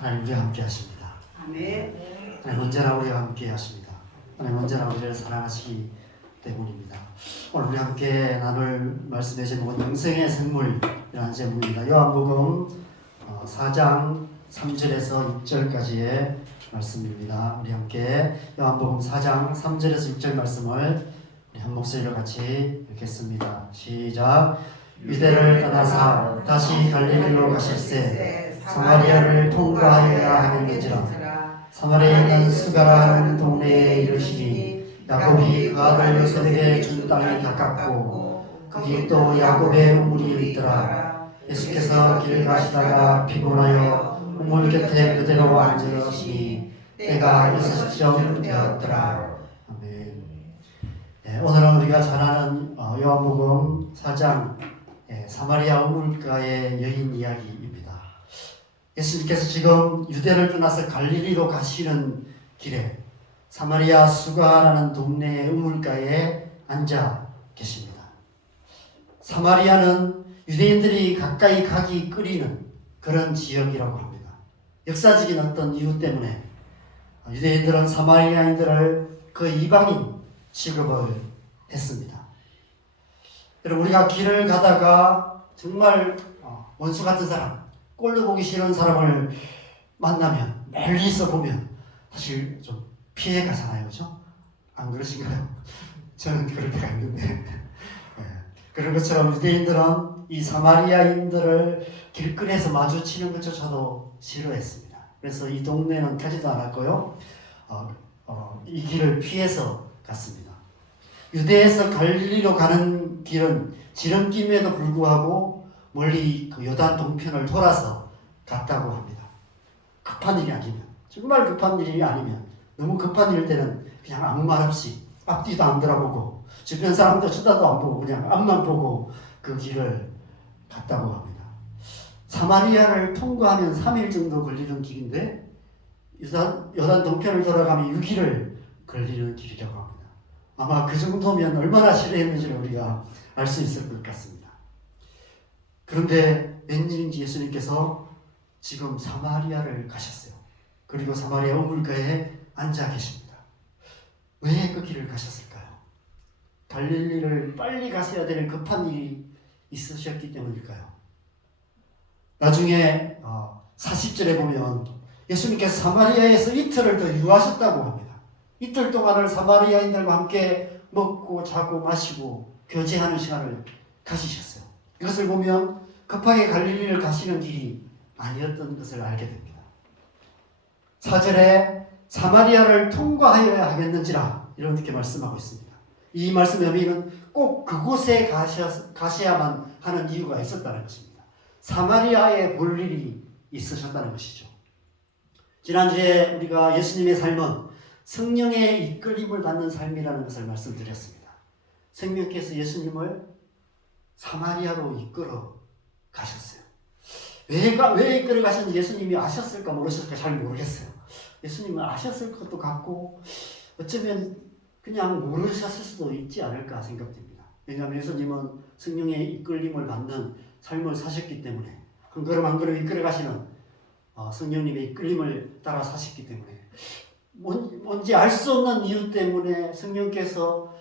하나님 우리와 함께 하십니다. 아멘. 하나님 언제나 우리와 함께 하십니다. 하나님 언제나 우리를 사랑하시기 때문입니다. 오늘 우리 함께 나눌 말씀의 제목은 영생의 샘물이라는 제목입니다. 요한복음 4장 3절에서 6절까지의 말씀입니다. 우리 함께 요한복음 4장 3절에서 6절 말씀을 우리 한 목소리로 같이 읽겠습니다. 시작. 유대를 떠나사 다시 갈릴리로 가실새 사마리아를 통과하여야 하겠는지라. 사마리아에 있는 수가라 하는 동네에 이르시니 야곱이 그 아들 요셉에게 준 땅이 가깝고 거기 또 야곱의 우물이 있더라. 예수께서 길 가시다가 피곤하여 우물 곁에 그대로 앉으시니 때가 6시쯤 되었더라. 아멘. 네, 오늘은 우리가 잘 아는 요한복음 4장 사마리아 우물가의 여인 이야기입니다. 예수님께서 지금 유대를 떠나서 갈릴리로 가시는 길에 사마리아 수가라는 동네의 우물가에 앉아 계십니다. 사마리아는 유대인들이 가까이 가기 꺼리는 그런 지역이라고 합니다. 역사적인 어떤 이유 때문에 유대인들은 사마리아인들을 그 이방인 취급을 했습니다. 여러분, 우리가 길을 가다가 정말 원수 같은 사람, 꼴도 보기 싫은 사람을 만나면, 멀리서 보면 사실 좀 피해 가잖아요. 그렇죠? 안 그러신가요? 저는 그럴 때가 있는데 그런 것처럼 유대인들은 이 사마리아인들을 길거리에서 마주치는 것조차도 싫어했습니다. 그래서 이 동네는 가지도 않았고요. 이 길을 피해서 갔습니다. 유대에서 갈릴리로 가는 길은 지름길임에도 불구하고 멀리 그 요단 동편을 돌아서 갔다고 합니다. 급한 일이 아니면, 정말 급한 일이 아니면, 너무 급한 일 때는 그냥 아무 말 없이 앞뒤도 안 돌아보고 주변 사람들 쳐다도 안 보고 그냥 앞만 보고 그 길을 갔다고 합니다. 사마리아를 통과하면 3일 정도 걸리는 길인데 요단 동편을 돌아가면 6일을 걸리는 길이라고 합니다. 아마 그 정도면 얼마나 싫어했는지를 우리가 알 수 있을 것 같습니다. 그런데 웬일인지 예수님께서 지금 사마리아를 가셨어요. 그리고 사마리아 우물가에 앉아 계십니다. 왜 그 길을 가셨을까요? 갈릴리를 빨리 가셔야 되는 급한 일이 있으셨기 때문일까요? 나중에 40절에 보면 예수님께서 사마리아에서 이틀을 더 유하셨다고 합니다. 이틀 동안을 사마리아인들과 함께 먹고 자고 마시고 교제하는 시간을 가지셨어요. 이것을 보면 급하게 갈릴리를 가시는 길이 아니었던 것을 알게 됩니다. 4절에 사마리아를 통과하여야 하겠는지라 이렇게 말씀하고 있습니다. 이 말씀의 의미는 꼭 그곳에 가셔야만 하는 이유가 있었다는 것입니다. 사마리아에 볼 일이 있으셨다는 것이죠. 지난주에 우리가 예수님의 삶은 성령의 이끌림을 받는 삶이라는 것을 말씀드렸습니다. 성령께서 예수님을 사마리아로 이끌어 가셨어요. 왜 이끌어 가셨는지 예수님이 아셨을까 모르셨을까 잘 모르겠어요. 예수님은 아셨을 것도 같고 어쩌면 그냥 모르셨을 수도 있지 않을까 생각됩니다. 왜냐하면 예수님은 성령의 이끌림을 받는 삶을 사셨기 때문에 한 걸음 한 걸음 이끌어 가시는 성령님의 이끌림을 따라 사셨기 때문에 뭔지 알 수 없는 이유 때문에 성령께서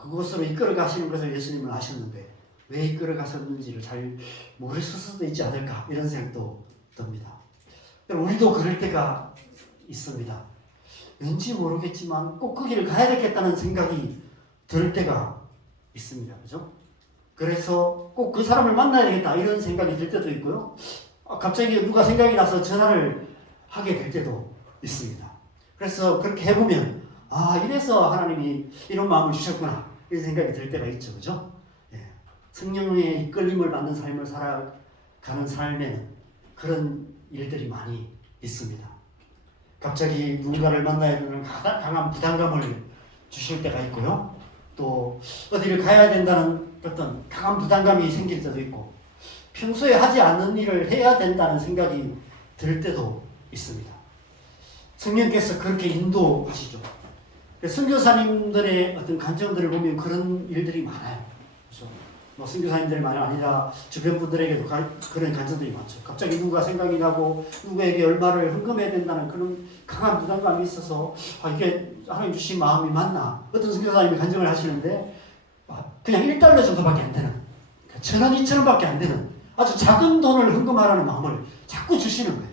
그곳으로 이끌어 가시는 것을 예수님은 아셨는데 왜 이끌어 가셨는지를 잘 모르실 수도 있지 않을까 이런 생각도 듭니다. 우리도 그럴 때가 있습니다. 왠지 모르겠지만 꼭 그 길을 가야 되겠다는 생각이 들 때가 있습니다. 그죠? 그래서 꼭 그 사람을 만나야 되겠다 이런 생각이 들 때도 있고요. 갑자기 누가 생각이 나서 전화를 하게 될 때도 있습니다. 그래서 그렇게 해보면 이래서 하나님이 이런 마음을 주셨구나 이런 생각이 들 때가 있죠. 그죠? 성령의 이끌림을 받는 삶을 살아가는 삶에는 그런 일들이 많이 있습니다. 갑자기 누군가를 만나야 되는 강한 부담감을 주실 때가 있고요. 또 어디를 가야 된다는 어떤 강한 부담감이 생길 때도 있고 평소에 하지 않는 일을 해야 된다는 생각이 들 때도 있습니다. 성령께서 그렇게 인도하시죠. 선교사님들의 어떤 간증들을 보면 그런 일들이 많아요. 그렇죠? 뭐 선교사님들만 아니라 주변 분들에게도 그런 간증들이 많죠. 갑자기 누가 생각이 나고 누구에게 얼마를 헌금해야 된다는 그런 강한 부담감이 있어서 이게 하나님 주신 마음이 맞나? 어떤 선교사님이 간증을 하시는데 그냥 1달러 정도밖에 안 되는 1,000원, 2,000원밖에 안 되는 아주 작은 돈을 헌금하라는 마음을 자꾸 주시는 거예요.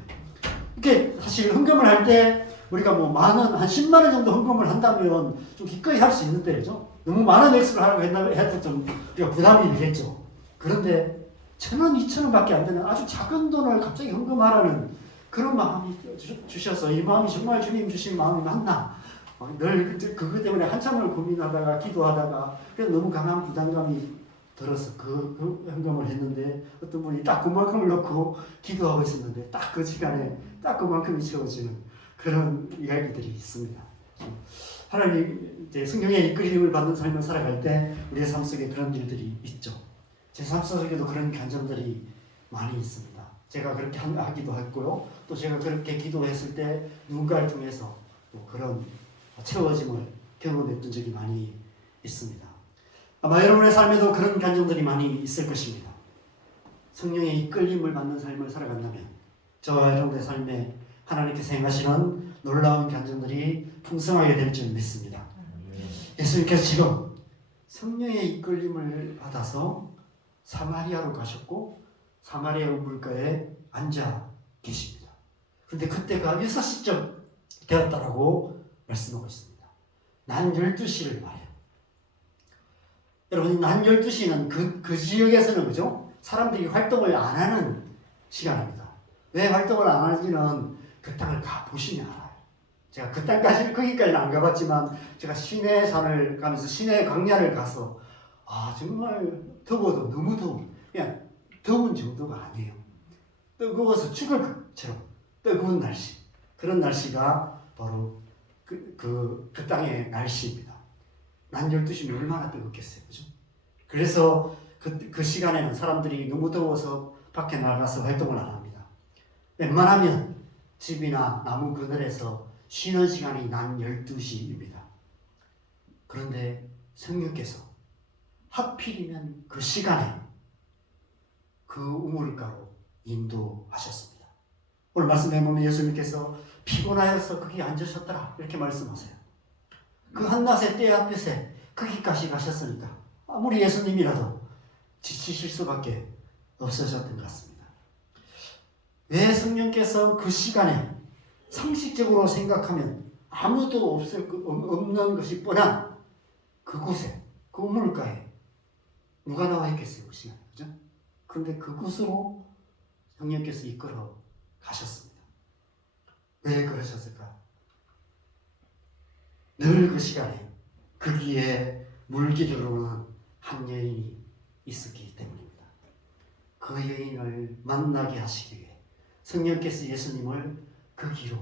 이게 사실 헌금을 할 때 우리가 뭐 10,000원, 한 10만 원 정도 헌금을 한다면 좀 기꺼이 할 수 있는데, 그죠? 너무 많은 액수를 하라고 해도 좀 우리가 부담이 되겠죠. 그런데 1,000원, 2,000원밖에 안 되는 아주 작은 돈을 갑자기 헌금하라는 그런 마음이 주셔서 이 마음이 정말 주님 주신 마음이 맞나? 늘 그것 때문에 한참을 고민하다가 기도하다가 그래서 너무 강한 부담감이 들어서 그 헌금을 했는데 어떤 분이 딱 그만큼을 넣고 기도하고 있었는데 딱 그 시간에 딱 그만큼이 채워지는 그런 이야기들이 있습니다. 하나님 이제 성령의 이끌림을 받는 삶을 살아갈 때 우리의 삶 속에 그런 일들이 있죠. 제 삶 속에도 그런 간증들이 많이 있습니다. 제가 그렇게 하기도 했고요. 또 제가 그렇게 기도했을 때 누군가를 통해서 또 그런 채워짐을 경험했던 적이 많이 있습니다. 아마 여러분의 삶에도 그런 간증들이 많이 있을 것입니다. 성령의 이끌림을 받는 삶을 살아간다면 저와 여러분의 삶에 하나님께서 행하시는 놀라운 간증들이 풍성하게 될 줄 믿습니다. 예수님께서 지금 성령의 이끌림을 받아서 사마리아로 가셨고 사마리아 우물가에 앉아 계십니다. 그런데 그때가 6시쯤 되었다라고 말씀하고 있습니다. 난 12시를 말해요. 여러분, 난 12시는 그 지역에서는, 그죠? 사람들이 활동을 안 하는 시간입니다. 왜 활동을 안 하는지는 그 땅을 가보시면 알아요. 제가 그 땅까지, 거기까지는 안 가봤지만, 제가 시내 산을 가면서 시내 광야를 가서, 정말 더워도 너무 더운, 그냥 더운 정도가 아니에요. 뜨거워서 죽을 것처럼 뜨거운 날씨. 그런 날씨가 바로 그 땅의 날씨입니다. 난 12시면 얼마나 뜨겁겠어요. 그죠? 그래서 그 시간에는 사람들이 너무 더워서 밖에 나가서 활동을 안 합니다. 웬만하면 집이나 나무 그늘에서 쉬는 시간이 난 12시입니다. 그런데 성령께서 하필이면 그 시간에 그 우물가로 인도하셨습니다. 오늘 말씀해 보면 예수님께서 피곤하여서 거기 앉으셨더라 이렇게 말씀하세요. 그 한낮의 때앗볕에 거기까지 가셨으니까 아무리 예수님이라도 지치실 수밖에 없으셨던 것 같습니다. 왜 성령께서 그 시간에 상식적으로 생각하면 아무도 없는 것이 뻔한 그곳에, 그 우물가에 누가 나와 있겠어요, 그 시간에. 그죠? 그런데 그곳으로 성령께서 이끌어 가셨습니다. 왜 그러셨을까? 늘 그 시간에 거기에 물기를 오는 한 여인이 있었기 때문입니다. 그 여인을 만나게 하시기 위해 성령께서 예수님을 그 길로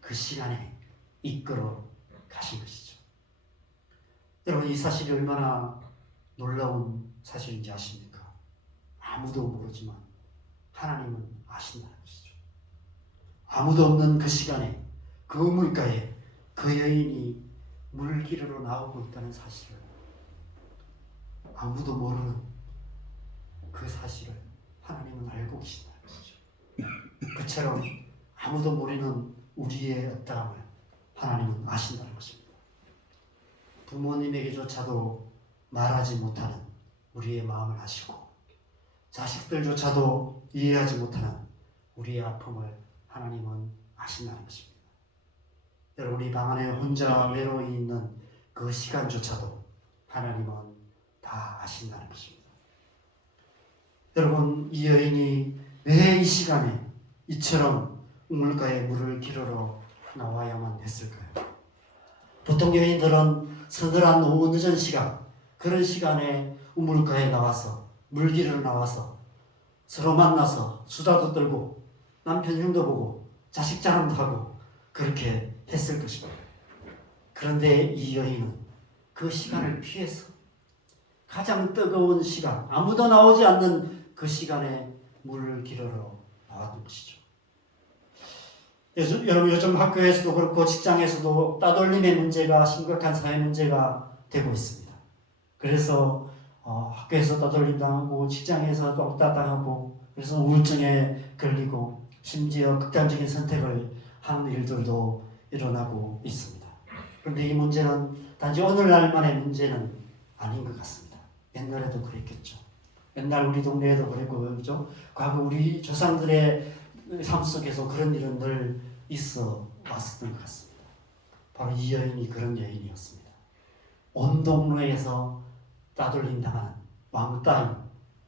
그 시간에 이끌어 가신 것이죠. 여러분, 이 사실이 얼마나 놀라운 사실인지 아십니까? 아무도 모르지만 하나님은 아신다는 것이죠. 아무도 없는 그 시간에 그 우물가에 그 여인이 물기르러 나오고 있다는 사실을 아무도 모르는 그 사실을 하나님은 알고 계신다는 것이죠. 그처럼 아무도 모르는 우리의 어떠함을 하나님은 아신다는 것입니다. 부모님에게조차도 말하지 못하는 우리의 마음을 아시고 자식들조차도 이해하지 못하는 우리의 아픔을 하나님은 아신다는 것입니다. 여러분이 방 안에 혼자 외로이 있는 그 시간조차도 하나님은 다 아신다는 것입니다. 여러분, 이 여인이 왜 이 시간에 이처럼 우물가에 물을 기르러 나와야만 했을까요? 보통 여인들은 서늘한 오후 늦은 시간, 그런 시간에 우물가에 나와서 물 기르러 나와서 서로 만나서 수다도 떨고 남편 흉도 보고 자식 자랑도 하고 그렇게 했을 것입니다. 그런데 이 여인은 그 시간을 피해서 가장 뜨거운 시간, 아무도 나오지 않는 그 시간에 물을 기르러 나왔던 것이죠. 여러분, 요즘 학교에서도 그렇고 직장에서도 따돌림의 문제가 심각한 사회 문제가 되고 있습니다. 그래서 학교에서 따돌림 당하고 직장에서 왕따 당하고 그래서 우울증에 걸리고 심지어 극단적인 선택을 하는 일들도 일어나고 있습니다. 그런데 이 문제는 단지 오늘날만의 문제는 아닌 것 같습니다. 옛날에도 그랬겠죠. 옛날 우리 동네에도 그랬고 그렇죠. 과거 우리 조상들의 삶 속에서 그런 일은 늘 있어 왔었던 것 같습니다. 바로 이 여인이 그런 여인이었습니다. 온 동네에서 따돌림 당하는 왕따인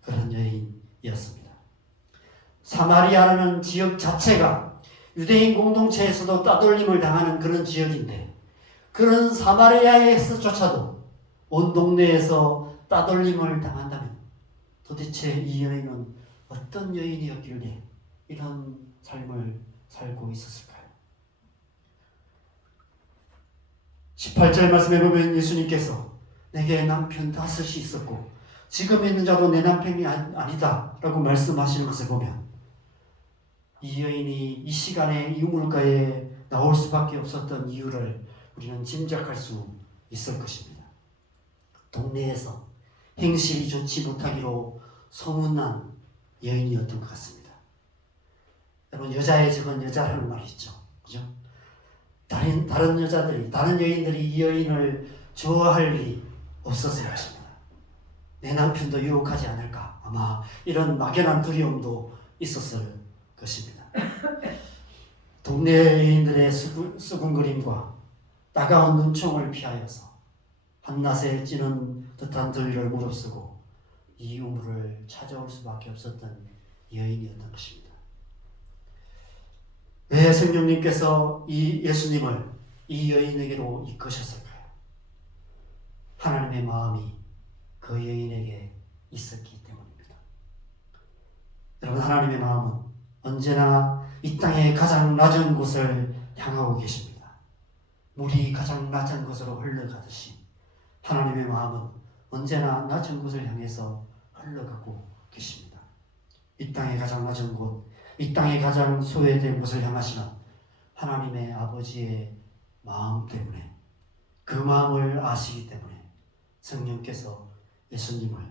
그런 여인이었습니다. 사마리아라는 지역 자체가 유대인 공동체에서도 따돌림을 당하는 그런 지역인데 그런 사마리아에서조차도 온 동네에서 따돌림을 당한다면 도대체 이 여인은 어떤 여인이었길래 이런 삶을 살고 있었을까요? 18절 말씀에 보면 예수님께서 내게 남편 5이 있었고 지금 있는 자도 내 남편이 아니다 라고 말씀하시는 것을 보면 이 여인이 이 시간에 이 우물가에 나올 수밖에 없었던 이유를 우리는 짐작할 수 있을 것입니다. 동네에서 행실이 좋지 못하기로 소문난 여인이었던 것 같습니다. 여러분 여자의 적은 여자라는 말이 있죠. 그죠? 다른 여자들이, 다른 여인들이 이 여인을 좋아할 일이 없었을 것입니다. 내 남편도 유혹하지 않을까? 아마 이런 막연한 두려움도 있었을 것입니다. 동네 여인들의 수군거림과 따가운 눈총을 피하여서 한낮에 찌는 듯한 더위를 무릅쓰고 이 우물을 찾아올 수밖에 없었던 여인이었던 것입니다. 왜 성령님께서 이 예수님을 이 여인에게로 이끄셨을까요? 하나님의 마음이 그 여인에게 있었기 때문입니다. 여러분 하나님의 마음은 언제나 이 땅의 가장 낮은 곳을 향하고 계십니다. 물이 가장 낮은 곳으로 흘러가듯이 하나님의 마음은 언제나 낮은 곳을 향해서 흘러가고 계십니다. 이 땅의 가장 낮은 곳, 이 땅의 가장 소외된 곳을 향하시는 하나님의 아버지의 마음 때문에 그 마음을 아시기 때문에 성령께서 예수님을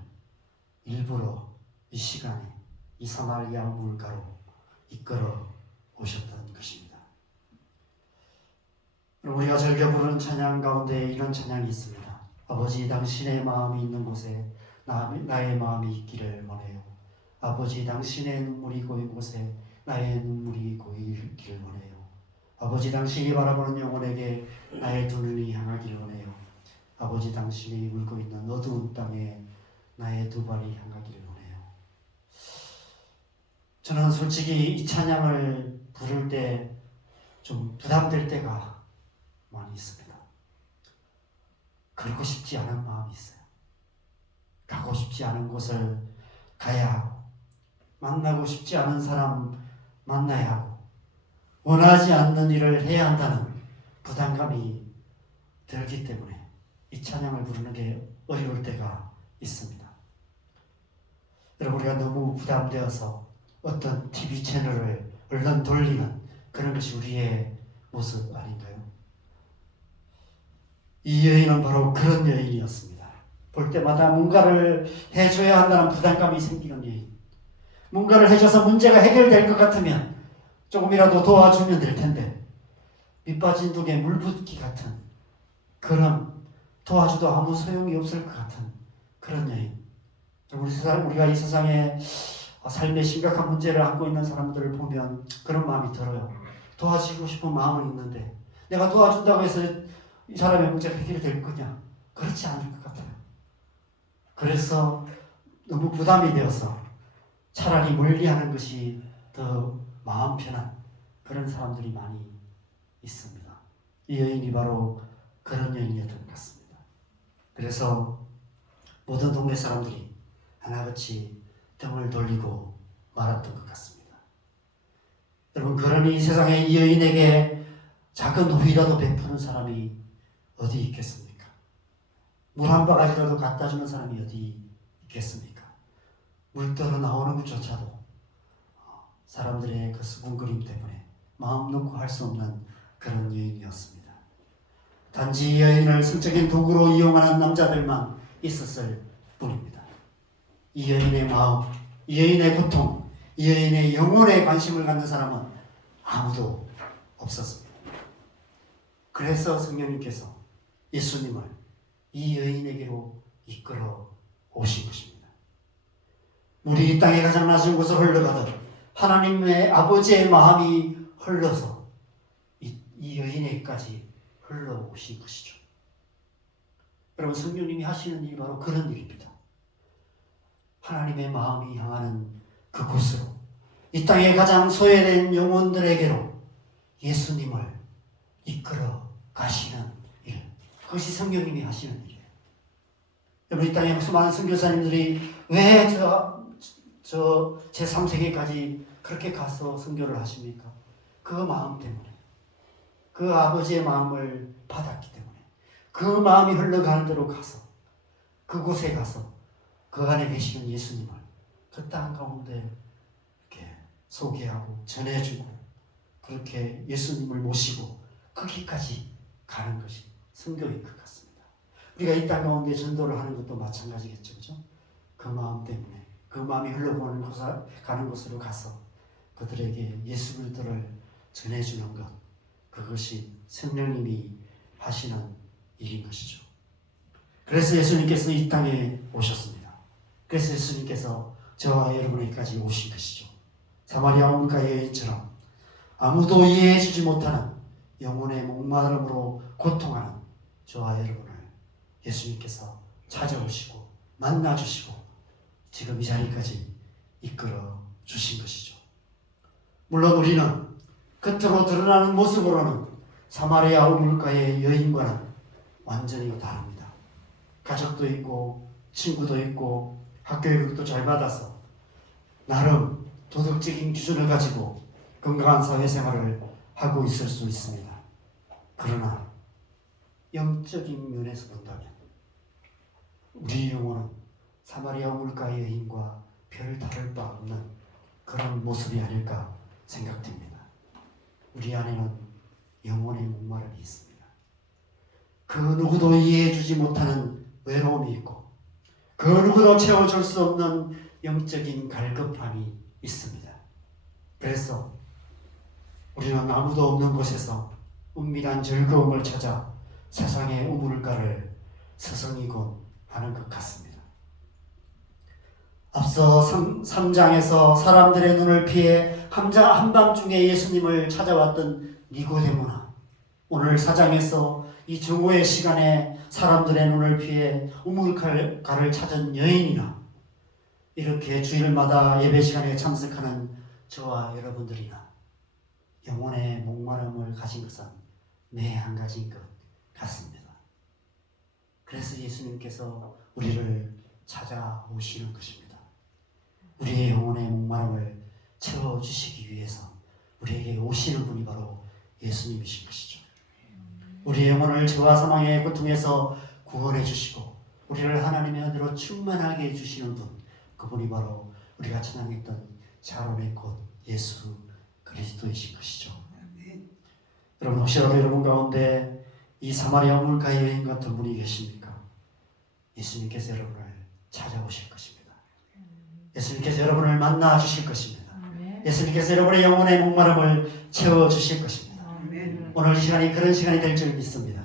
일부러 이 시간에 이 사마리아 물가로 이끌어 오셨던 것입니다. 우리가 즐겨 부르는 찬양 가운데 이런 찬양이 있습니다. 아버지 당신의 마음이 있는 곳에 나의 마음이 있기를 원해요. 아버지 당신의 눈물이 고인 곳에 나의 눈물이 고이기를 원해요. 아버지 당신이 바라보는 영혼에게 나의 두 눈이 향하기를 원해요. 아버지 당신이 울고 있는 어두운 땅에 나의 두 발이 향하기를 원해요. 저는 솔직히 이 찬양을 부를 때 좀 부담될 때가 많이 있습니다. 그러고 싶지 않은 마음이 있어요. 가고 싶지 않은 곳을 가야 하고 만나고 싶지 않은 사람 만나야 하고 원하지 않는 일을 해야 한다는 부담감이 들기 때문에 이 찬양을 부르는 게 어려울 때가 있습니다. 여러분 우리가 너무 부담되어서 어떤 TV 채널을 얼른 돌리는 그런 것이 우리의 모습 아닌가요? 이 여인은 바로 그런 여인이었습니다. 볼 때마다 뭔가를 해줘야 한다는 부담감이 생기는 여인. 뭔가를 해줘서 문제가 해결될 것 같으면 조금이라도 도와주면 될 텐데 밑빠진 독에 물 붓기 같은 그런 도와줘도 아무 소용이 없을 것 같은 그런 여인. 우리가 이 세상에 삶의 심각한 문제를 안고 있는 사람들을 보면 그런 마음이 들어요. 도와주고 싶은 마음은 있는데 내가 도와준다고 해서 이 사람의 문제가 해결될 거냐? 그렇지 않을 것 같아요. 그래서 너무 부담이 되어서 차라리 멀리하는 것이 더 마음 편한 그런 사람들이 많이 있습니다. 이 여인이 바로 그런 여인이었던 것 같습니다. 그래서 모든 동네 사람들이 하나같이 등을 돌리고 말았던 것 같습니다. 여러분 그러니 세상에 이 여인에게 작은 호의라도 베푸는 사람이 어디 있겠습니까? 물 한 바가지라도 갖다 주는 사람이 어디 있겠습니까? 물 떠러 나오는 것조차도 사람들의 그 수군거림 때문에 마음 놓고 할 수 없는 그런 여인이었습니다. 단지 여인을 성적인 도구로 이용하는 남자들만 있었을 뿐입니다. 이 여인의 마음, 이 여인의 고통, 이 여인의 영혼에 관심을 갖는 사람은 아무도 없었습니다. 그래서 성령님께서 예수님을 이 여인에게로 이끌어 오신 것입니다. 물이 이 땅의 가장 낮은 곳을 흘러가듯 하나님의 아버지의 마음이 흘러서 이 여인에게까지 흘러오신 것이죠. 여러분, 성령님이 하시는 일이 바로 그런 일입니다. 하나님의 마음이 향하는 그곳으로, 이 땅의 가장 소외된 영혼들에게로 예수님을 이끌어 가시는 일, 그것이 성령님이 하시는 일이에요. 여러분, 이 땅에 수많은 선교사님들이 왜 저 제3세계까지 그렇게 가서 선교를 하십니까? 그 마음 때문에, 그 아버지의 마음을 받았기 때문에, 그 마음이 흘러가는 대로 가서, 그곳에 가서 그 안에 계시는 예수님을 그 땅 가운데 이렇게 소개하고 전해주고, 그렇게 예수님을 모시고 거기까지 가는 것이 선교인 것 같습니다. 우리가 이 땅 가운데 전도를 하는 것도 마찬가지겠죠, 그죠? 그 마음 때문에, 그 마음이 가는 곳으로 가서 그들에게 예수 그리스도를 전해주는 것, 그것이 성령님이 하시는 일인 것이죠. 그래서 예수님께서 이 땅에 오셨습니다. 그래서 예수님께서 저와 여러분에게까지 오신 것이죠. 사마리아 물가의 여인처럼 아무도 이해해주지 못하는 영혼의 목마름으로 고통하는 저와 여러분을 예수님께서 찾아오시고 만나주시고 지금 이 자리까지 이끌어 주신 것이죠. 물론 우리는 겉으로 드러나는 모습으로는 사마리아 우물가의 여인과는 완전히 다릅니다. 가족도 있고 친구도 있고 학교 교육도 잘 받아서 나름 도덕적인 기준을 가지고 건강한 사회생활을 하고 있을 수 있습니다. 그러나 영적인 면에서 본다면 우리 영혼은 사마리아 물가의 여인과 별 다를 바 없는 그런 모습이 아닐까 생각됩니다. 우리 안에는 영혼의 목마름이 있습니다. 그 누구도 이해해주지 못하는 외로움이 있고, 그 누구도 채워줄 수 없는 영적인 갈급함이 있습니다. 그래서 우리는 아무도 없는 곳에서 은밀한 즐거움을 찾아 세상의 우물가를 서성이곤 하는 것 같습니다. 앞서 3장에서 사람들의 눈을 피해 한밤중에 예수님을 찾아왔던 니고데모나, 오늘 4장에서 이 정오의 시간에 사람들의 눈을 피해 우물가를 찾은 여인이나, 이렇게 주일마다 예배 시간에 참석하는 저와 여러분들이나 영혼의 목마름을 가진 것은 매 한 가지인 것 같습니다. 그래서 예수님께서 우리를 찾아오시는 것입니다. 우리의 영혼의 목마름을 채워주시기 위해서 우리에게 오시는 분이 바로 예수님이신 것이죠. 우리의 영혼을 죄와 사망의 고통에서 구원해 주시고 우리를 하나님의 은혜로 충만하게 해주시는 분, 그분이 바로 우리가 찬양했던 샤론의 꽃 예수 그리스도이신 것이죠. 여러분, 혹시라도 여러분 가운데 이 사마리아 물가의 여인 같은 분이 계십니까? 예수님께서 여러분을 찾아오실 것입니다. 예수님께서 여러분을 만나 주실 것입니다. 예수님께서 여러분의 영혼의 목마름을 채워주실 것입니다. 오늘 이 시간이 그런 시간이 될 줄 믿습니다.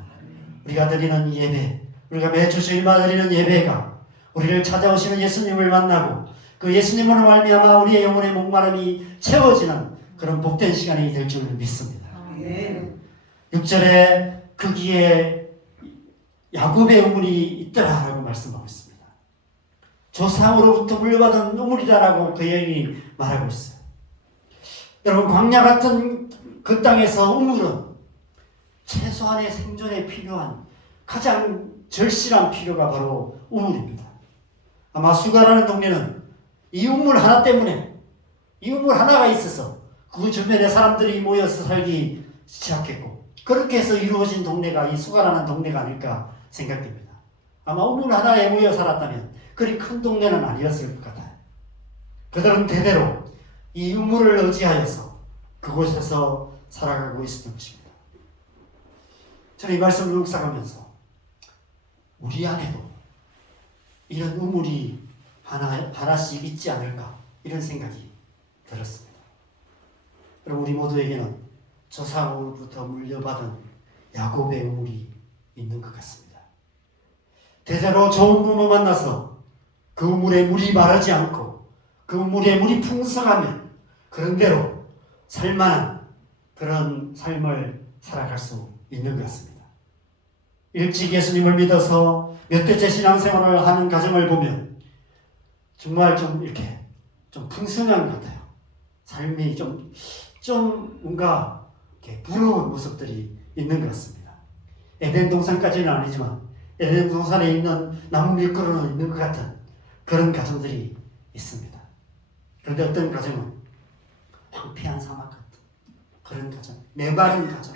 우리가 드리는 예배, 우리가 매주 주일마다 드리는 예배가 우리를 찾아오시는 예수님을 만나고 그 예수님으로 말미암아 우리의 영혼의 목마름이 채워지는 그런 복된 시간이 될 줄 믿습니다. 6절에 거기에 야곱의 우물이 있더라라고 말씀하고 있습니다. 조상으로부터 물려받은 우물이다라고 그 여인이 말하고 있어요. 여러분, 광야 같은 그 땅에서 우물은 최소한의 생존에 필요한 가장 절실한 필요가 바로 우물입니다. 아마 수가라는 동네는 이 우물 하나 때문에, 이 우물 하나가 있어서 그 주변에 사람들이 모여서 살기 시작했고, 그렇게 해서 이루어진 동네가 이 수가라는 동네가 아닐까 생각됩니다. 아마 우물 하나에 모여 살았다면 그리 큰 동네는 아니었을 것 같아요. 그들은 대대로 이 우물을 의지하여서 그곳에서 살아가고 있었던 것입니다. 저는 이 말씀을 묵상하면서 우리 안에도 이런 우물이 하나씩 있지 않을까 이런 생각이 들었습니다. 그럼 우리 모두에게는 조상으로부터 물려받은 야곱의 우물이 있는 것 같습니다. 대대로 좋은 부모 만나서 그 우물에 물이 마르지 않고 그 우물에 물이 풍성하면 그런 대로 살만한 그런 삶을 살아갈 수 있는 것 같습니다. 일찍 예수님을 믿어서 몇 대째 신앙생활을 하는 가정을 보면 정말 좀 이렇게 좀 풍성한 것 같아요. 삶이 좀 뭔가 이렇게 부러운 모습들이 있는 것 같습니다. 에덴 동산까지는 아니지만 에덴 동산에 있는 나무 밀가루는 있는 것 같은 그런 가정들이 있습니다. 그런데 어떤 가정은 황폐한 사막 같은 그런 가정, 메마른 가정,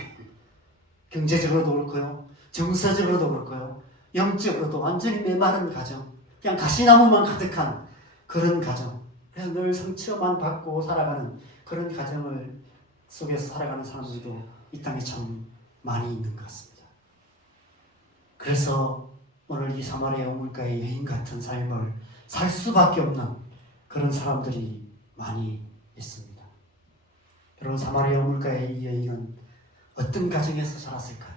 경제적으로도 그렇고요, 정서적으로도 그렇고요, 영적으로도 완전히 메마른 가정, 그냥 가시나무만 가득한 그런 가정, 그래서 늘 상처만 받고 살아가는 그런 가정을 속에서 살아가는 사람들도 이 땅에 참 많이 있는 것 같습니다. 그래서 오늘 이 사마리아 우물가의 여인 같은 삶을 살 수밖에 없는 그런 사람들이 많이 있습니다. 여러분, 사마리아 우물가의 이 여인은 어떤 가정에서 살았을까요?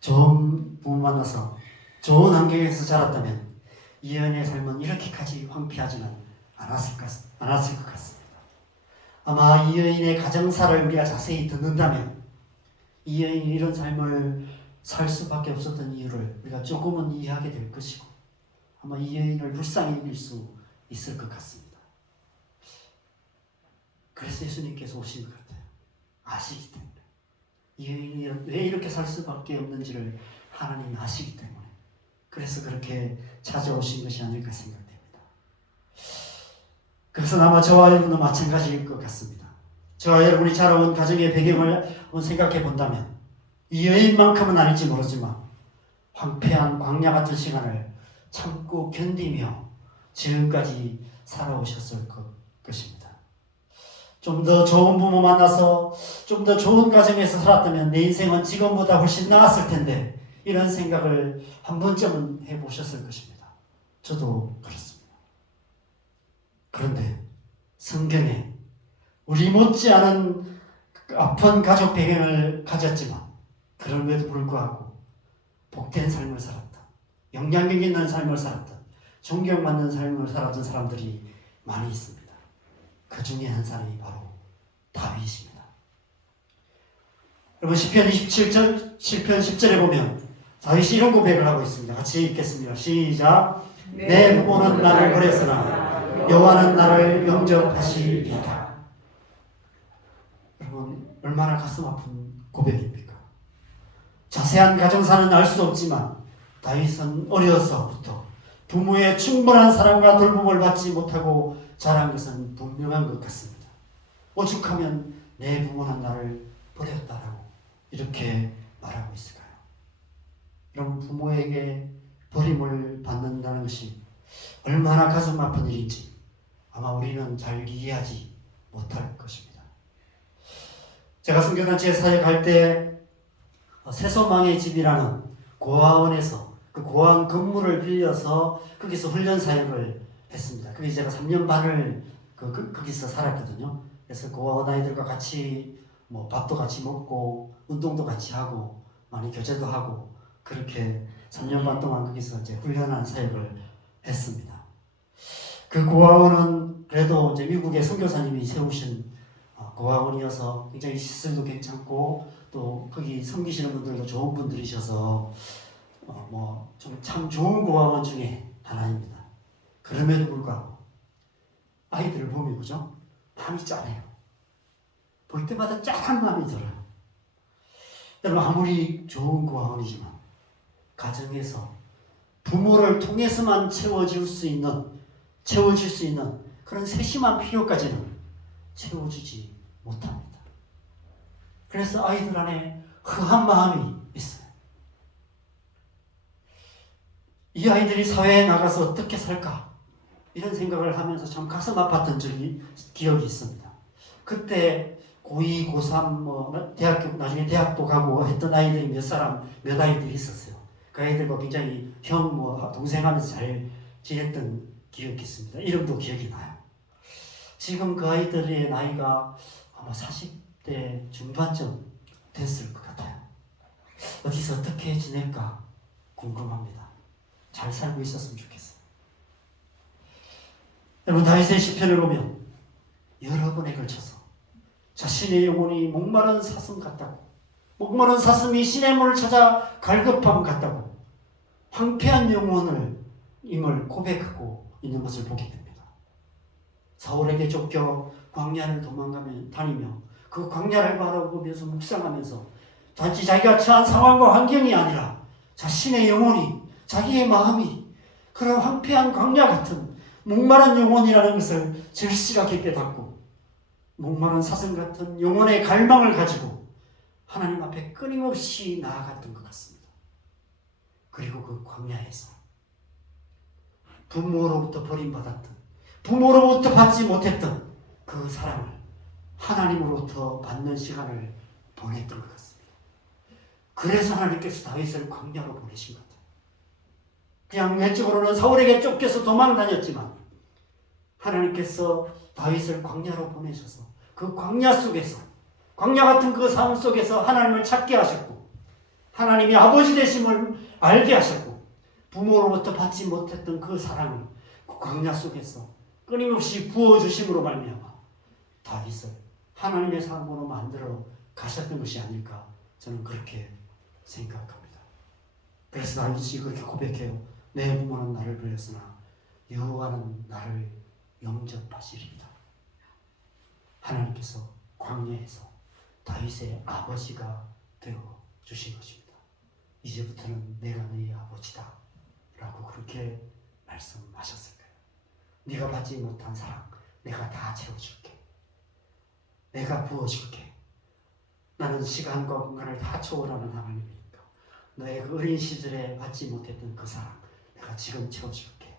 좋은 부모 만나서 좋은 환경에서 자랐다면 이 여인의 삶은 이렇게까지 황폐하지는 않았을 것 같습니다. 아마 이 여인의 가정사를 우리가 자세히 듣는다면 이 여인이 이런 삶을 살 수밖에 없었던 이유를 우리가 조금은 이해하게 될 것이고 아마 이 여인을 불쌍히 여길 수 있을 것 같습니다. 그래서 예수님께서 오신 것 같아요. 아시기 때문에. 이 여인이 왜 이렇게 살 수밖에 없는지를 하나님이 아시기 때문에 그래서 그렇게 찾아오신 것이 아닐까 생각됩니다. 그래서 아마 저와 여러분도 마찬가지일 것 같습니다. 저와 여러분이 자라온 가정의 배경을 한번 생각해 본다면 이 여인만큼은 아닐지 모르지만 황폐한 광야 같은 시간을 참고 견디며 지금까지 살아오셨을 것입니다. 좀 더 좋은 부모 만나서 좀 더 좋은 가정에서 살았다면 내 인생은 지금보다 훨씬 나았을 텐데 이런 생각을 한 번쯤은 해보셨을 것입니다. 저도 그렇습니다. 그런데 성경에 우리 못지않은 아픈 가족 배경을 가졌지만 그럼에도 불구하고 복된 삶을 살았다. 영향력 있는 삶을 살았다. 존경받는 삶을 살았던 사람들이 많이 있습니다. 그 중에 한 사람이 바로 다윗입니다. 여러분 시편 27편 10절에 보면 다윗이 이런 고백을 하고 있습니다. 같이 읽겠습니다. 시작. 내 부모는 나를 버렸으나 여호와는 나를 영접하시리이다. 여러분 얼마나 가슴 아픈 고백입니까? 자세한 가정사는 알 수 없지만 다윗은 어려서부터 부모의 충분한 사랑과 돌봄을 받지 못하고 자란 것은 분명한 것 같습니다. 오죽하면 내 부모는 나를 버렸다라고 이렇게 말하고 있을까요? 여러분 부모에게 버림을 받는다는 것이 얼마나 가슴 아픈 일인지 아마 우리는 잘 이해하지 못할 것입니다. 제가 선교단체에 사역할 때 세소망의 집이라는 고아원에서 그 고아원 건물을 빌려서 거기서 훈련 사역을 했습니다. 거기 제가 3년 반을 거기서 살았거든요. 그래서 고아원 아이들과 같이 밥도 같이 먹고 운동도 같이 하고 많이 교제도 하고 그렇게 3년 반 동안 거기서 이제 훈련한 사역을 했습니다. 그 고아원은 그래도 이제 미국의 선교사님이 세우신 고아원이어서 굉장히 시설도 괜찮고 또 거기 섬기시는 분들도 좋은 분들이셔서 좀 참 좋은 고아원 중에 하나입니다. 그럼에도 불구하고 아이들을 보면 그죠? 마음이 짠해요. 볼 때마다 짠한 마음이 들어요. 여러분 아무리 좋은 고아원이지만 가정에서 부모를 통해서만 채워질 수 있는 그런 세심한 필요까지는 채워주지 못합니다. 그래서 아이들 안에 허한 마음이 있어요. 이 아이들이 사회에 나가서 어떻게 살까? 이런 생각을 하면서 참 가슴 아팠던 기억이 있습니다. 그때 고2, 고3, 대학교, 나중에 대학도 가고 했던 아이들이 몇 아이들이 있었어요. 그 아이들과 굉장히 형, 동생 하면서 잘 지냈던 기억이 있습니다. 이름도 기억이 나요. 지금 그 아이들의 나이가 아마 40대 중반쯤 됐을 것 같아요. 어디서 어떻게 지낼까 궁금합니다. 잘 살고 있었으면 좋겠어요. 여러분, 다윗의 시편을 보면 여러 번에 걸쳐서 자신의 영혼이 목마른 사슴 같다고, 목마른 사슴이 시냇물을 찾아 갈급함 같다고 황폐한 영혼을 임을 고백하고 있는 것을 보게 됩니다. 사울에게 쫓겨 광야를 다니며 그 광야를 바라보면서 묵상하면서 단지 자기가 처한 상황과 환경이 아니라 자신의 영혼이, 자기의 마음이 그런 황폐한 광야 같은 목마른 영혼이라는 것을 절실하게 깨닫고 목마른 사슴 같은 영혼의 갈망을 가지고 하나님 앞에 끊임없이 나아갔던 것 같습니다. 그리고 그 광야에서 부모로부터 버림받았던, 부모로부터 받지 못했던 그 사랑을 하나님으로부터 받는 시간을 보냈던 것 같습니다. 그래서 하나님께서 다윗을 광야로 보내신 것 같아요. 그냥 외적으로는 사울에게 쫓겨서 도망 다녔지만 하나님께서 다윗을 광야로 보내셔서 그 광야 속에서, 광야 같은 그 삶 속에서 하나님을 찾게 하셨고 하나님이 아버지 되심을 알게 하셨고 부모로부터 받지 못했던 그 사랑을 그 광야 속에서 끊임없이 부어주심으로 말미암아 다윗을 하나님의 사람으로 만들어 가셨던 것이 아닐까, 저는 그렇게 생각합니다. 그래서 다윗이 그렇게 고백해요. 내 부모는 나를 버렸으나 여호와는 나를 영접하시리이다. 하나님께서 광야에서 다윗의 아버지가 되어 주신 것입니다. 이제부터는 내가 너희 아버지다 라고 그렇게 말씀하셨을 거예요. 네가 받지 못한 사랑 내가 다 채워줄게. 내가 부어줄게. 나는 시간과 공간을 다 초월하는 하나님이니까 너의 그 어린 시절에 받지 못했던 그 사랑 내가 지금 채워줄게.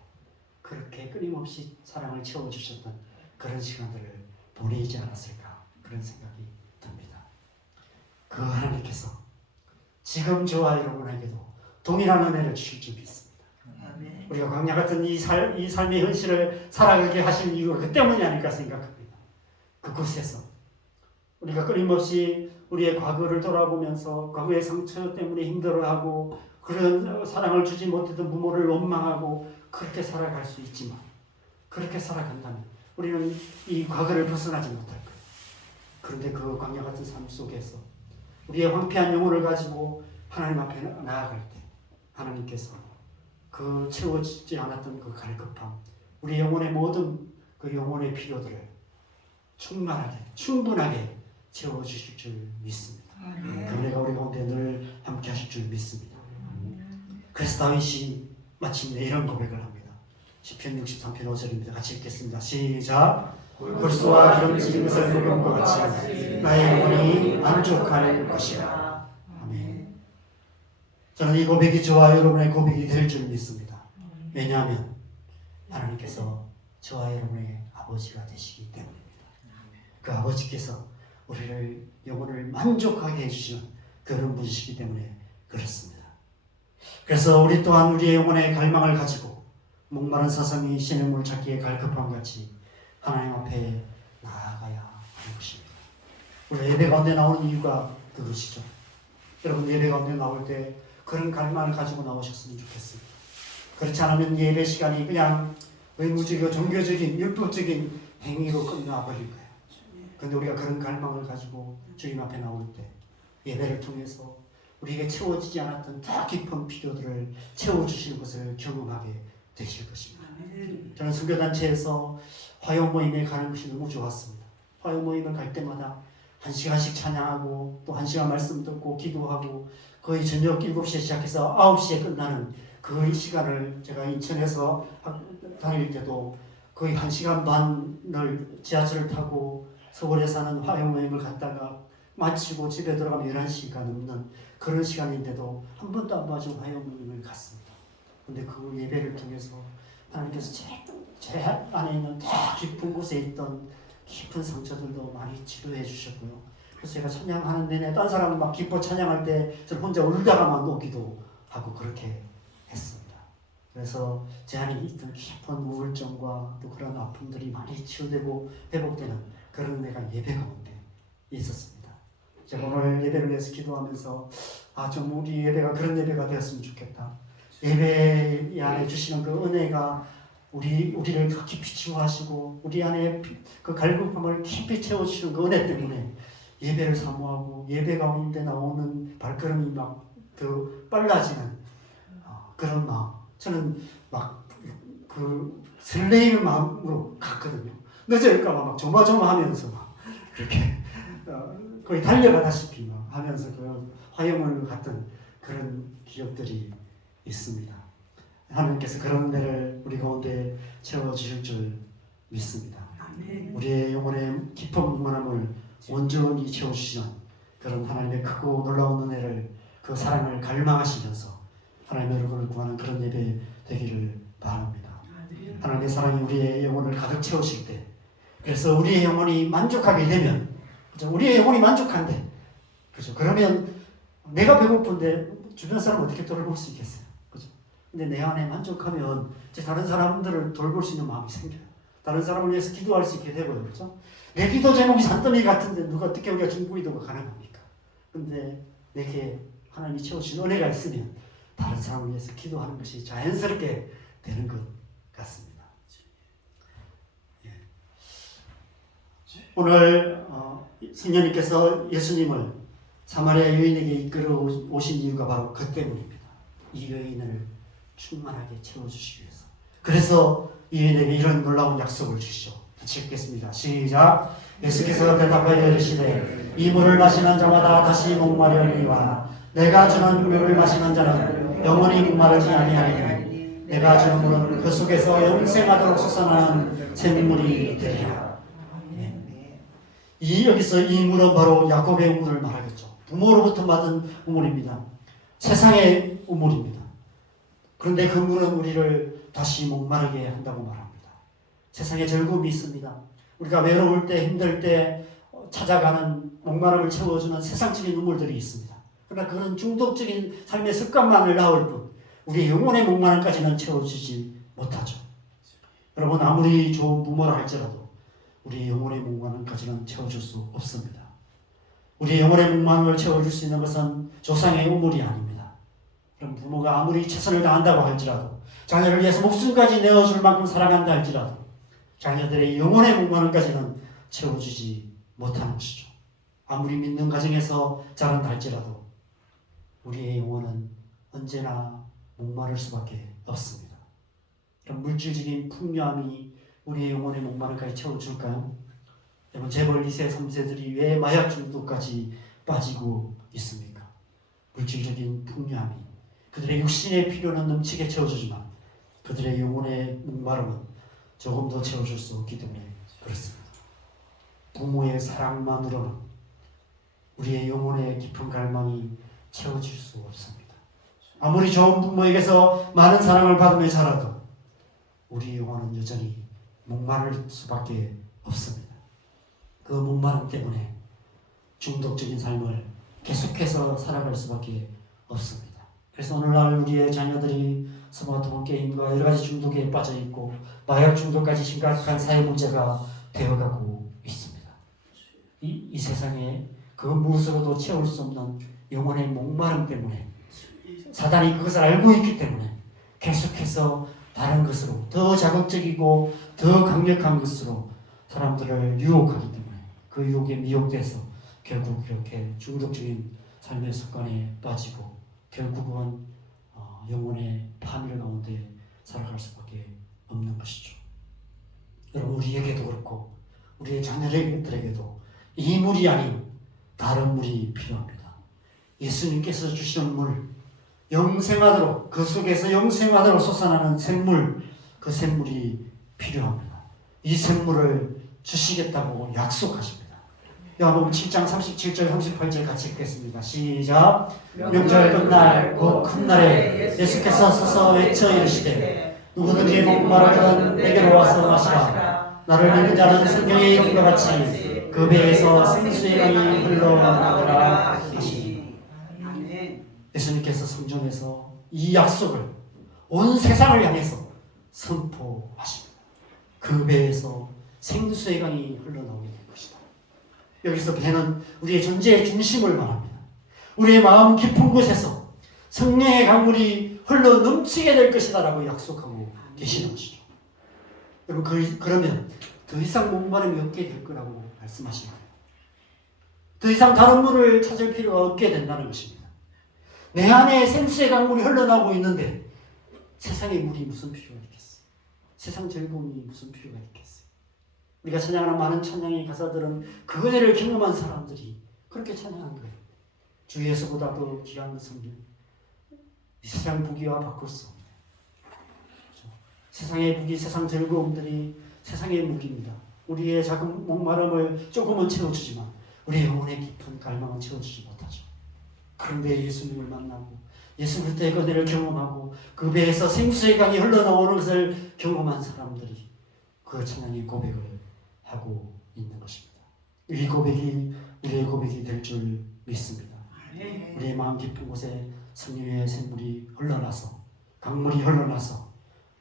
그렇게 끊임없이 사랑을 채워주셨던 그런 시간들을 보내지 않았을까, 그런 생각이 듭니다. 그 하나님께서 지금 저와 여러분에게도 동일한 은혜를 주실 줄 믿습니다. 우리가 광야 같은 이 삶의 현실을 살아가게 하신 이유가 그 때문이 아닐까 생각합니다. 그곳에서 우리가 끊임없이 우리의 과거를 돌아보면서 과거의 상처 때문에 힘들어하고 그런 사랑을 주지 못했던 부모를 원망하고 그렇게 살아갈 수 있지만, 그렇게 살아간다면 우리는 이 과거를 벗어나지 못할 거예요. 그런데 그 광야 같은 삶 속에서 우리의 황폐한 영혼을 가지고 하나님 앞에 나아갈 때 하나님께서 그 채워지지 않았던 그 갈급함, 우리 영혼의 모든 그 영혼의 필요들을 충분하게 채워주실 줄 믿습니다. 그 은혜가 우리 가운데 늘 함께 하실 줄 믿습니다. 그래서 다윗이 마침내 이런 고백을 합니다. 시편 63편 5절입니다. 같이 읽겠습니다. 시작. 불소와 기름진 것을 먹은 것 같이 나의 영혼이 만족할 것이라. 아멘. 저는 이 고백이 저와 여러분의 고백이 될 줄 믿습니다. 왜냐하면 하나님께서 저와 여러분의 아버지가 되시기 때문입니다. 그 아버지께서 우리를 영혼을 만족하게 해주시는 그런 분이시기 때문에 그렇습니다. 그래서 우리 또한 우리의 영혼의 갈망을 가지고 목마른 사슴이 시냇물을 찾기에 갈급함 같이 하나님 앞에 나아가야 하는 것입니다. 우리 예배 가운데 나오는 이유가 그것이죠. 여러분, 예배 가운데 나올 때 그런 갈망을 가지고 나오셨으면 좋겠습니다. 그렇지 않으면 예배 시간이 그냥 의무적이고 종교적인 율법적인 행위로 끝나버릴 거예요. 그런데 우리가 그런 갈망을 가지고 주님 앞에 나올 때 예배를 통해서 우리에게 채워지지 않았던 더 깊은 필요들을 채워주시는 것을 경험하게 되실 것입니다. 저는 선교단체에서 화요 모임에 가는 것이 너무 좋았습니다. 화요 모임을 갈 때마다 1시간씩 찬양하고 또 1시간 말씀 듣고 기도하고 거의 저녁 7시에 시작해서 9시에 끝나는 그 시간을 제가 인천에서 다닐 때도 거의 1시간 반을 지하철을 타고 서울에 사는 화요 모임을 갔다가 마치고 집에 들어가면 11시가 넘는 그런 시간인데도 한 번도 안 빠지고 화요 모임을 갔습니다. 그런데 그 예배를 통해서 하나님께서 제 안에 있는 더 깊은 곳에 있던 깊은 상처들도 많이 치료해 주셨고요. 그래서 제가 찬양하는 내내 딴 사람은 막 기뻐 찬양할 때 저는 혼자 울다가만 오기도 하고 그렇게 했습니다. 그래서 제 안에 있던 깊은 우울증과 또 그런 아픔들이 많이 치유되고 회복되는 그런 은혜가 예배 가운데 있었습니다. 제가 오늘 예배를 위해서 기도하면서 좀 우리 예배가 그런 예배가 되었으면 좋겠다. 예배 안에 주시는 그 은혜가 우리를 더 깊이 치유하시고 우리 안에 그 갈급함을 깊이 채워주시는 그 은혜 때문에 예배를 사모하고 예배 가운데 나오는 발걸음이 막 더 빨라지는 그런 마음. 저는 막 그 설레이는 마음으로 갔거든요. 늦을까봐 막 조마조마하면서 막 그렇게 거의 달려가다시피 막 하면서 그 화염을 갔던 그런 기억들이 있습니다. 하나님께서 그런 은혜를 우리 가운데 채워주실 줄 믿습니다. 우리의 영혼의 깊은 무만함을 온전히 채워주시는 그런 하나님의 크고 놀라운 은혜를 그 사랑을 갈망하시면서 하나님의 얼굴을 구하는 그런 예배 되기를 바랍니다. 하나님의 사랑이 우리의 영혼을 가득 채우실 때 그래서 우리의 영혼이 만족하게 되면 그렇죠? 우리의 영혼이 만족한데 그렇죠? 그러면 내가 배고픈데 주변 사람 어떻게 돌볼 수 있겠어요? 그렇죠? 근데 내 안에 만족하면 이제 다른 사람들을 돌볼 수 있는 마음이 생겨요. 다른 사람을 위해서 기도할 수 있게 되고요. 그렇죠? 내 기도 제목이 산더미 같은데 누가 어떻게 우리가 중부기도가 가능합니까? 근데 내게 하나님이 채워주신 은혜가 있으면 다른 사람을 위해서 기도하는 것이 자연스럽게 되는 것 같습니다. 예. 오늘 성령님께서 예수님을 사마리아 여인에게 이끌어 오신 이유가 바로 그 때문입니다. 이 여인을 충만하게 채워주시기 위해서. 그래서 이 여인에게 이런 놀라운 약속을 주시죠. 같이 읽겠습니다. 시작. 예수께서 대답하여 이르시되 이 물을 마시는 자마다 다시 목마르리와 내가 주는 물을 마시는 자는 영원히 목마르지 아니하리니 내가 주는 물은 그 속에서 영생하도록 솟아나는 샘물이 되리라. 여기서 이 물은 바로 야곱의 우물을 말하겠죠. 부모로부터 받은 우물입니다. 세상의 우물입니다. 그런데 그 물은 우리를 다시 목마르게 한다고 말합니다. 세상에 즐거움이 있습니다. 우리가 외로울 때 힘들 때 찾아가는 목마름을 채워주는 세상적인 우물들이 있습니다. 그러나 그런 중독적인 삶의 습관만을 낳을 뿐 우리의 영혼의 목마름까지는 채워주지 못하죠. 여러분 아무리 좋은 부모라 할지라도 우리의 영혼의 목마름까지는 채워줄 수 없습니다. 우리의 영혼의 목마름을 채워줄 수 있는 것은 조상의 우물이 아닙니다. 그럼 부모가 아무리 최선을 다한다고 할지라도 자녀를 위해서 목숨까지 내어줄 만큼 사랑한다 할지라도 자녀들의 영혼의 목마름까지는 채워주지 못하는 것이죠. 아무리 믿는 가정에서 자란다 할지라도 우리의 영혼은 언제나 목마를 수밖에 없습니다. 이런 물질적인 풍요함이 우리의 영혼의 목마름까지 채워줄까요? 여러분 재벌 2세, 3세들이 왜 마약 중독까지 빠지고 있습니까? 물질적인 풍요함이 그들의 육신의 필요는 넘치게 채워주지만 그들의 영혼의 목마름은 조금 더 채워줄 수 없기 때문에 그렇습니다. 부모의 사랑만으로는 우리의 영혼의 깊은 갈망이 채워질 수 없습니다. 아무리 좋은 부모에게서 많은 사랑을 받으며 자라도 우리 영혼은 여전히 목마를 수밖에 없습니다. 그 목마름 때문에 중독적인 삶을 계속해서 살아갈 수밖에 없습니다. 그래서 오늘날 우리의 자녀들이 스마트폰 게임과 여러 가지 중독에 빠져 있고 마약 중독까지 심각한 사회 문제가 되어가고 있습니다. 이 세상에 그 무엇으로도 채울 수 없는 영혼의 목마름 때문에 사단이 그것을 알고 있기 때문에 계속해서 다른 것으로 더 자극적이고 더 강력한 것으로 사람들을 유혹하기 때문에 그 유혹에 미혹돼서 결국 이렇게 중독적인 삶의 습관에 빠지고 결국은 영혼의 파멸 가운데 살아갈 수밖에 없는 것이죠. 여러분 우리에게도 그렇고 우리의 자녀들에게도 이 물이 아닌 다른 물이 필요합니다. 예수님께서 주시는 물, 영생하도록 그 속에서 영생하도록 솟아나는 샘물, 그 샘물이 필요합니다. 이 샘물을 주시겠다고 약속하십니다. 요한복음 7장 37절 38절 같이 읽겠습니다. 시작. 명절 끝날 곧 큰 날에 예수께서 서서 외쳐 이르시되 누구든지 목마르거든 내게로 와서 마시라. 나를 믿는 자는 성경에 이름과 같이 그 배에서 생수의 강이 흘러나오리라 하시니. 예수님께서 성전에서 이 약속을 온 세상을 향해서 선포하십니다. 그 배에서 생수의 강이 흘러나오게 될 것이다. 여기서 배는 우리의 존재의 중심을 말합니다. 우리의 마음 깊은 곳에서 성령의 강물이 흘러 넘치게 될 것이다 라고 약속하고 계시는 것이죠. 여러분, 그러면 더 이상 목마름이 없게 될 거라고 말씀하시는 거예요. 더 이상 다른 물을 찾을 필요가 없게 된다는 것입니다. 내 안에 생수의 강물이 흘러나오고 있는데 세상의 물이 무슨 필요가 있겠어요? 세상 즐거움이 무슨 필요가 있겠어요? 우리가 찬양하는 많은 찬양의 가사들은 그 은혜를 경험한 사람들이 그렇게 찬양한 거예요. 주 예수보다 더 귀한 것은 이 세상 부귀와 바꿀 수 없는, 그렇죠? 세상의 부귀, 세상 즐거움들이 세상의 무기입니다. 우리의 작은 목마름을 조금은 채워주지만 우리의 영혼의 깊은 갈망은 채워주지 못하죠. 그런데 예수님을 만나고 예수 그리스도의 은혜를 경험하고 그 배에서 생수의 강이 흘러나오는 것을 경험한 사람들이 그 찬양의 고백을 하고 있는 것입니다. 이 고백이 우리의 고백이 될 줄 믿습니다. 우리의 마음 깊은 곳에 성령의 샘물이 흘러나서 강물이 흘러나서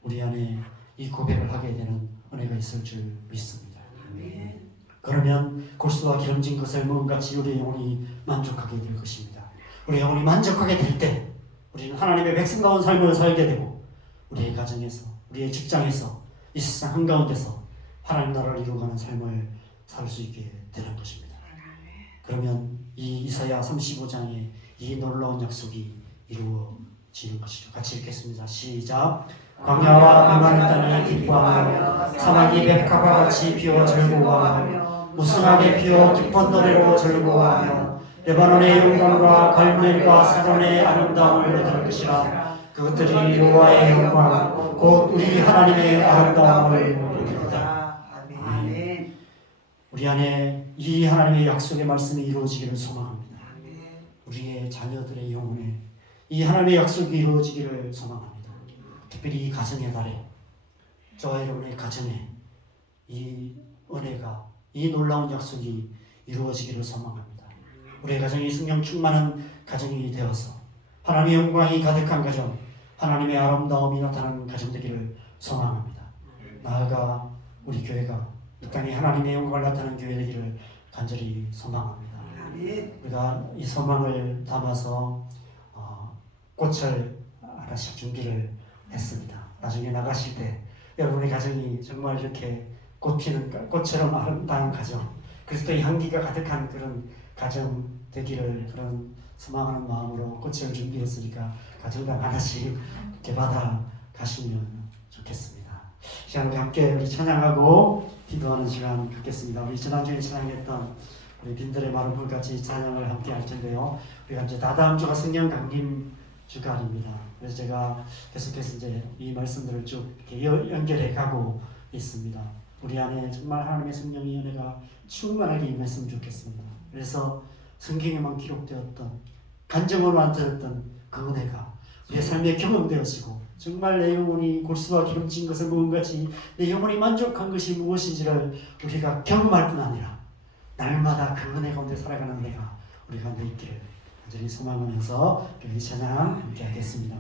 우리 안에 이 고백을 하게 되는 은혜가 있을 줄 믿습니다. 그러면 골수와 기름진 것을 먹은 같이 우리의 영혼이 만족하게 될 것입니다. 우리의 영혼이 만족하게 될 때 우리는 하나님의 백성다운 삶을 살게 되고 우리의 가정에서, 우리의 직장에서, 이 세상 한가운데서 하나님 나라를 이루어가는 삶을 살 수 있게 되는 것입니다. 그러면 이 이사야 35장의 이 놀라운 약속이 이루어지는 것이죠. 같이 읽겠습니다. 시작. 광야와 메마른 땅이 기뻐하며 사막이 백합과 같이 피어 즐거워하며 무성하게 피어 기쁜 노래로 즐거워하며 레바논의 영광과 갈멜과 사론의 아름다움을 얻을 것이라. 그것들이 여호와의 영광 곧 우리 하나님의 아름다움을 보리로다. 아멘. 우리 안에 이 하나님의 약속의 말씀이 이루어지기를 소망합니다. 우리의 자녀들의 영혼에 이 하나님의 약속이 이루어지기를 소망합니다. 특별히 이 가정의 달에 저와 여러분의 가정에 이 은혜가, 이 놀라운 약속이 이루어지기를 소망합니다. 우리의 가정이 성령 충만한 가정이 되어서 하나님의 영광이 가득한 가정, 하나님의 아름다움이 나타나는 가정 되기를 소망합니다. 나아가 우리 교회가 이 땅에 하나님의 영광을 나타내는 교회 되기를 간절히 소망합니다. 우리가 이 소망을 담아서 꽃을 하나씩 준비를 했습니다. 나중에 나가실 때 여러분의 가정이 정말 이렇게 꽃피는 꽃처럼 아름다운 가정, 그리스도의 향기가 가득한 그런 가정 되기를 그런 소망하는 마음으로 꽃을 준비했으니까 가정당 하나씩 이렇게 받아 가시면 좋겠습니다. 시간 함께 우리 찬양하고 기도하는 시간 갖겠습니다. 우리 지난주에 찬양했던 우리 빈들의 마른 불같이 찬양을 함께 할 텐데요. 우리가 이제 다다음 주가 성령 강림 주간입니다. 그래서 제가 계속해서 이제 이 말씀들을 쭉 이렇게 연결해 가고 있습니다. 우리 안에 정말 하나님의 성령의 은혜가 충만하게 임했으면 좋겠습니다. 그래서 성경에만 기록되었던 간증으로만 들었던 그 은혜가 우리의 삶에 경험되어지고 정말 내 영혼이 골수와 기름진 것을 먹은 같이 내 영혼이 만족한 것이 무엇인지를 우리가 경험할 뿐 아니라 날마다 그 은혜 가운데 살아가는 은혜가 우리 가운데 있기를 간절히 소망하면서 우리 찬양 함께 하겠습니다.